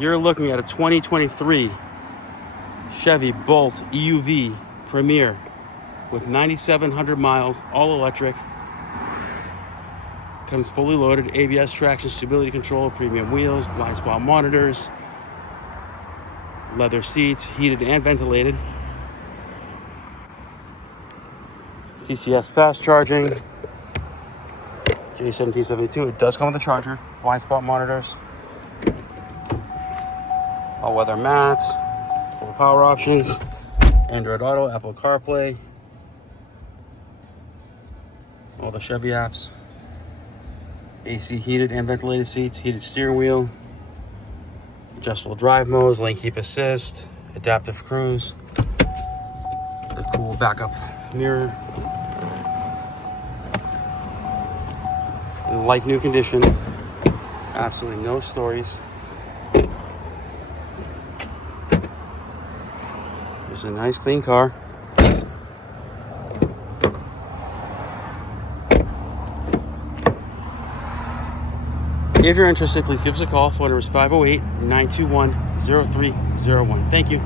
You're looking at a 2023 Chevy Bolt EUV Premier with 9,700 miles, all electric. Comes fully loaded, ABS, traction, stability control, premium wheels, blind spot monitors, leather seats, heated and ventilated. CCS fast charging. J1772, it does come with a charger, blind spot monitors, all weather mats, full power options, Android Auto, Apple CarPlay, all the Chevy apps, AC heated and ventilated seats, heated steering wheel, adjustable drive modes, lane keep assist, adaptive cruise, the cool backup mirror, in like new condition, absolutely no stories. It's a nice clean car. If you're interested, please give us a call. Phone number is 508-921-0301. Thank you.